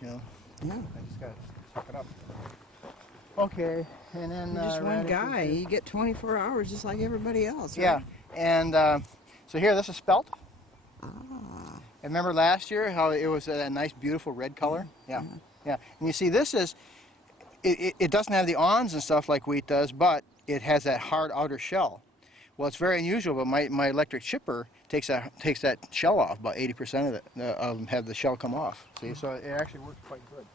you know. Yeah. I just got to suck it up. Okay, and then You're just one radishes guy. here. You get 24 hours just like everybody else, right? Yeah, and so here, this is spelt. Ah. And remember last year how it was a nice, beautiful red color? Yeah, yeah. And you see, this is, it doesn't have the awns and stuff like wheat does, but it has that hard outer shell. Well, it's very unusual, but my electric chipper takes that shell off. About 80% of it have the shell come off. See, so it actually works quite good.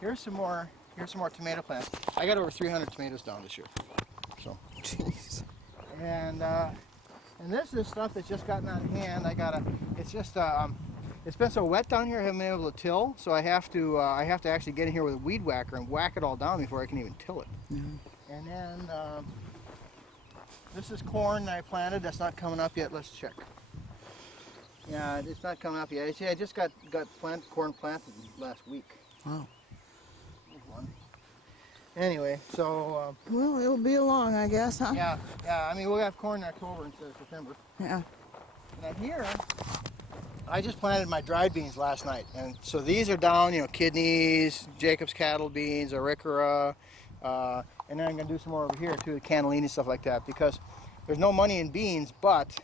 Here's some more tomato plants. I got over 300 tomatoes down this year. So. Jeez. And this is stuff that's just gotten out of hand. It's just it's been so wet down here, I haven't been able to till. So I have to actually get in here with a weed whacker and whack it all down before I can even till it. And then this is corn that I planted. That's not coming up yet. Let's check. Yeah, it's not coming up yet. See, I just got corn planted last week. Wow. Here's one. Anyway, so well, it'll be along, I guess, huh? yeah. I mean, we'll have corn in October instead of September. Yeah. And here, I just planted my dried beans last night, and so these are down. You know, kidneys, Jacob's cattle beans, Arikara, and then I'm going to do some more over here too, cannellini, stuff like that, because there's no money in beans, but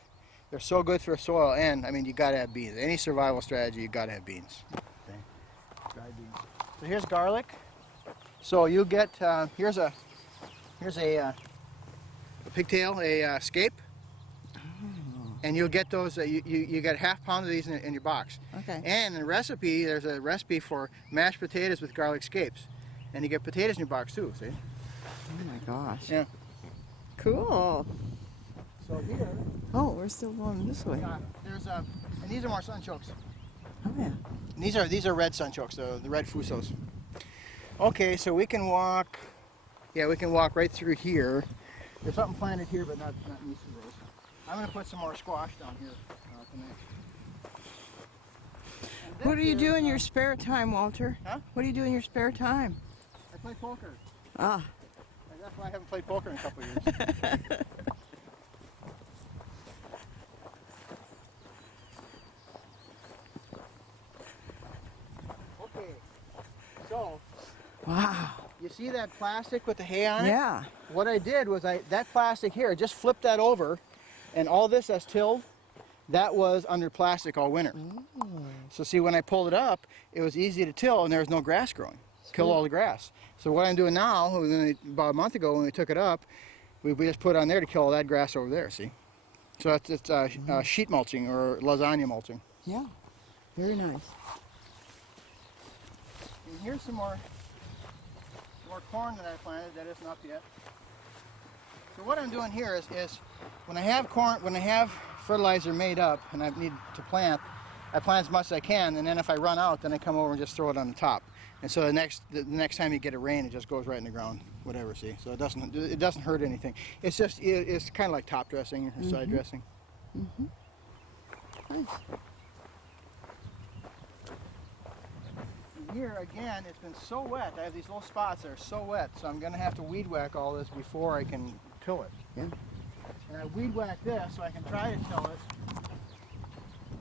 they're so good for soil, and I mean, you got to have beans. Any survival strategy, you got to have beans. Okay. Dried beans. So here's garlic. So you get here's a pigtail, a scape, and you'll get those. You get half pound of these in your box. Okay. And in the recipe, there's a recipe for mashed potatoes with garlic scapes, and you get potatoes in your box too. See? Oh my gosh. Yeah. Cool. So here. Oh, we're still going this way. There's and these are more sunchokes. Oh yeah. And these are red sunchokes, the red fusos. Okay, so we can walk. Yeah, we can walk right through here. There's something planted here, but not east of those. I'm going to put some more squash down here tonight. What do you do in your spare time, Walter? Huh? What do you do in your spare time? I play poker. Ah. That's why I haven't played poker in a couple of years. Okay, so. Wow. You see that plastic with the hay on it? Yeah. What I did was that plastic here, just flipped that over, and all this that's tilled, that was under plastic all winter. Ooh. So see, when I pulled it up, it was easy to till, and there was no grass growing. Kill all the grass. So what I'm doing now, about a month ago when we took it up, we just put it on there to kill all that grass over there, see? So it's sheet mulching or lasagna mulching. Yeah. Very nice. And here's some more corn that I planted that isn't up yet. So what I'm doing here is when I have fertilizer made up and I need to plant, I plant as much as I can, and then if I run out, then I come over and just throw it on the top. And so the next time you get a rain, it just goes right in the ground, whatever. See, so it doesn't hurt anything. It's just it's kind of like top dressing or side dressing. Mm-hmm. Nice. Here again, it's been so wet. I have these little spots that are so wet, so I'm going to have to weed whack all this before I can till it. Yeah. And I weed whack this so I can try to till it,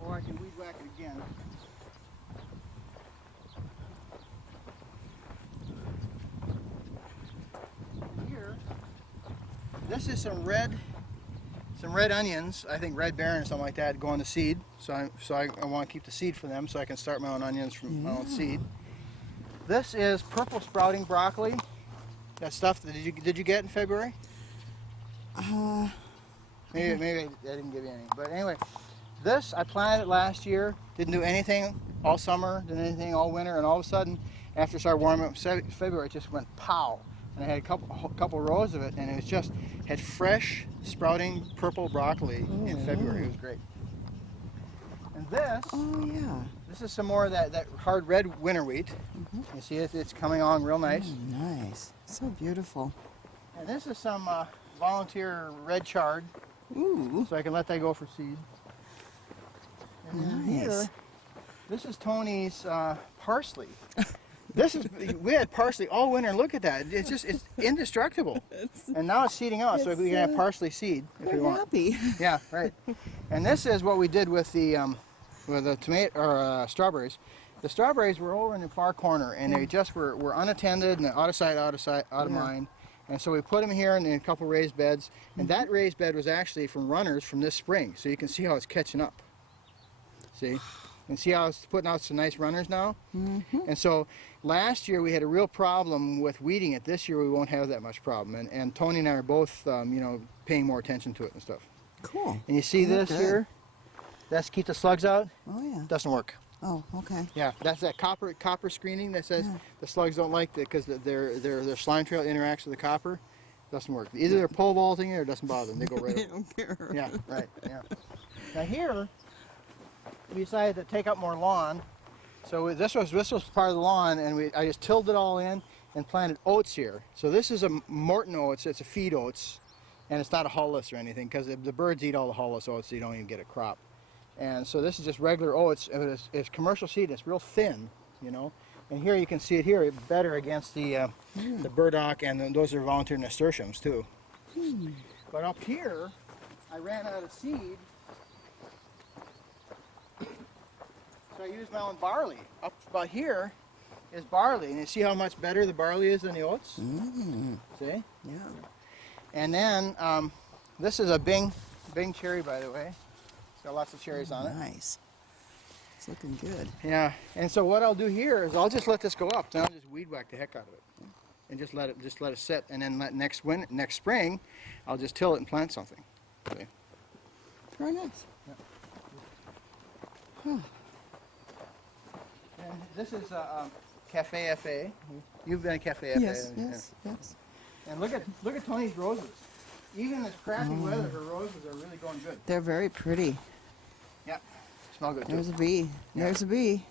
or I can weed whack it again. Here, this is some red onions. I think Red Baron or something like that going to seed. So I want to keep the seed for them so I can start my own onions from my own seed. This is purple sprouting broccoli. That stuff that did you get in February? Maybe I didn't give you any. But anyway, this I planted it last year. Didn't do anything all summer. Didn't anything all winter. And all of a sudden, after it started warming up in February, it just went pow. And I had a couple rows of it, and it was had fresh sprouting purple broccoli in February. It was great. And this. Oh yeah. This is some more of that hard red winter wheat. You see it's coming on real nice. Nice. So beautiful. And this is some volunteer red chard. Ooh. So I can let that go for seed. And then here, this is Tony's parsley. We had parsley all winter. Look at that. It's indestructible. And now it's seeding out, so we can have parsley seed if we want. Happy. Yeah, right. And this is what we did with the tomato or strawberries. The strawberries were over in the far corner, and they just were unattended and out of sight, out of mind. And so we put them here in a couple raised beds, and that raised bed was actually from runners from this spring. So you can see how it's catching up. See? And see how it's putting out some nice runners now? And so last year we had a real problem with weeding it. This year we won't have that much problem. And Tony and I are both, you know, paying more attention to it and stuff. Cool. And you see this here? That's to keep the slugs out? Oh, yeah. Doesn't work. Oh, okay. Yeah, that's that copper screening that says the slugs don't like it because their slime trail interacts with the copper. Doesn't work. Either they're pole vaulting it or it doesn't bother them. They go right They over. don't care. Yeah, right. Yeah. Now here, we decided to take up more lawn. So this was part of the lawn, and I just tilled it all in and planted oats here. So this is a Morton oats. It's a feed oats, and it's not a hulless or anything because the birds eat all the hulless oats, so you don't even get a crop. And so this is just regular oats. It's commercial seed. It's real thin, you know. And here you can see it here better against the burdock, and then those are volunteer nasturtiums too. But up here, I ran out of seed, so I used my own barley. Up about here is barley, and you see how much better the barley is than the oats? See? Yeah. And then this is a Bing cherry, by the way. It's got lots of cherries on it. Nice. It's looking good. Yeah, and so what I'll do here is I'll just let this go up, then I'll just weed whack the heck out of it, and just let it sit, and then next spring, I'll just till it and plant something. Okay. Very nice. Yeah. And this is Cafe FA. You've been at Cafe FA. Yes, yes, yes. And look at Tony's roses. Even in this crappy weather, her roses are really going good. They're very pretty. Yeah, smell good too. There's a bee. There's a bee.